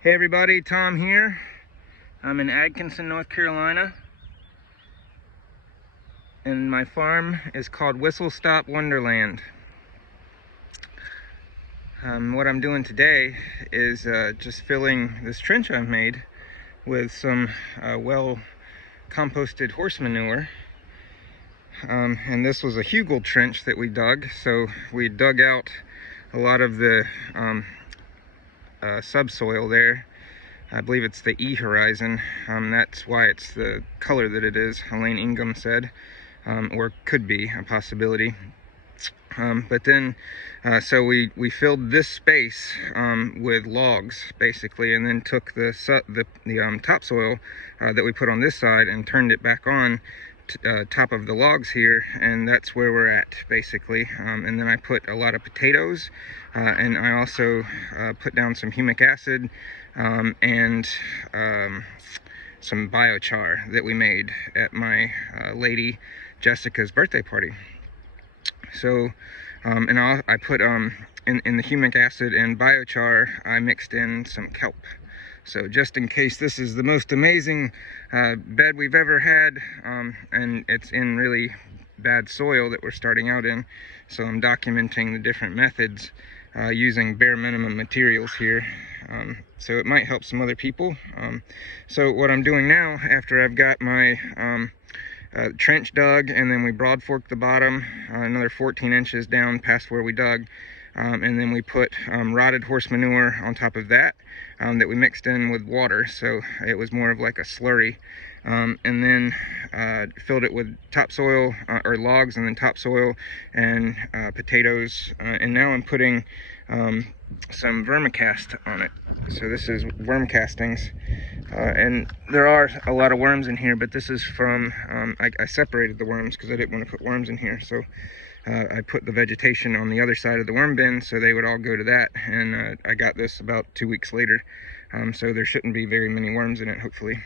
Hey everybody, Tom here. I'm in Atkinson, North Carolina, and my farm is called Whistle Stop Wonderland. What I'm doing today is just filling this trench I've made with some well composted horse manure. And this was a hugel-trench that we dug, so we dug out a lot of the subsoil there. I believe it's the E horizon. That's why it's the color that it is, Elaine Ingham said, or could be a possibility. But then, so we filled this space with logs, basically, and then took the topsoil that we put on this side and turned it back on top of the logs here, and that's where we're at, basically. And then I put a lot of potatoes, and I also put down some humic acid and some biochar that we made at my lady Jessica's birthday party. So, and I put in the humic acid and biochar, I mixed in some kelp. So just in case, this is the most amazing bed we've ever had, and it's in really bad soil that we're starting out in. So I'm documenting the different methods using bare minimum materials here. So it might help some other people. So what I'm doing now, after I've got my trench dug, and then we broad forked the bottom another 14 inches down past where we dug, and then we put rotted horse manure on top of that, that we mixed in with water, so it was more of like a slurry, and then filled it with topsoil, or logs, and then topsoil and potatoes, and now I'm putting some vermicast on it. So this is worm castings, and there are a lot of worms in here, but this is from, I separated the worms because I didn't want to put worms in here, so I put the vegetation on the other side of the worm bin so they would all go to that, and I got this about 2 weeks later, so there shouldn't be very many worms in it, hopefully.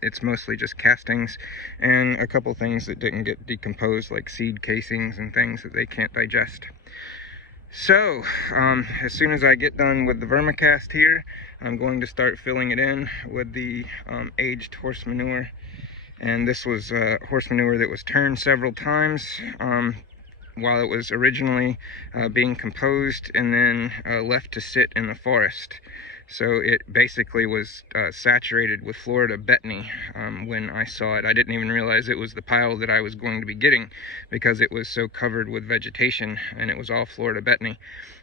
It's mostly just castings and a couple things that didn't get decomposed, like seed casings and things that they can't digest. So, as soon as I get done with the vermicast here, I'm going to start filling it in with the aged horse manure. And this was horse manure that was turned several times while it was originally being composed, and then left to sit in the forest. So it basically was saturated with Florida betony when I saw it. I didn't even realize it was the pile that I was going to be getting because it was so covered with vegetation, and it was all Florida betony.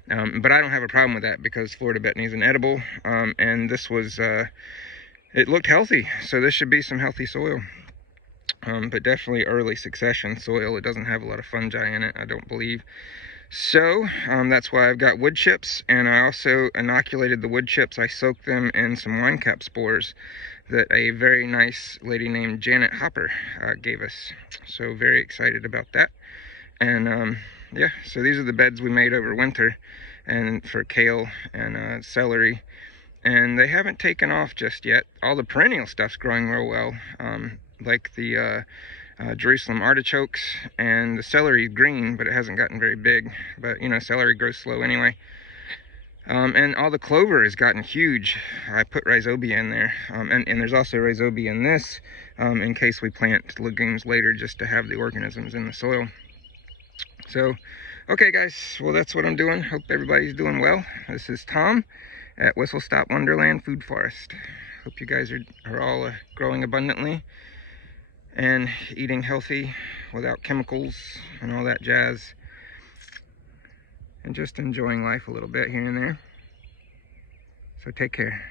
But I don't have a problem with that because Florida betony is an edible, and this was, it looked healthy, so this should be some healthy soil. But definitely early succession soil. It doesn't have a lot of fungi in it, I don't believe. So that's why I've got wood chips, and I also inoculated the wood chips. I soaked them in some wine cap spores that a very nice lady named Janet Hopper gave us. So very excited about that. And yeah, so these are the beds we made over winter, and for kale and celery. And they haven't taken off just yet. All the perennial stuff's growing real well, like the Jerusalem artichokes, and the celery green, but it hasn't gotten very big. But you know, celery grows slow anyway. And all the clover has gotten huge. I put rhizobia in there, and there's also rhizobia in this, in case we plant legumes later, just to have the organisms in the soil. So, okay guys, well that's what I'm doing. Hope everybody's doing well. This is Tom at Whistle Stop Wonderland Food Forest. Hope you guys are all growing abundantly and eating healthy without chemicals and all that jazz, and just enjoying life a little bit here and there. So take care.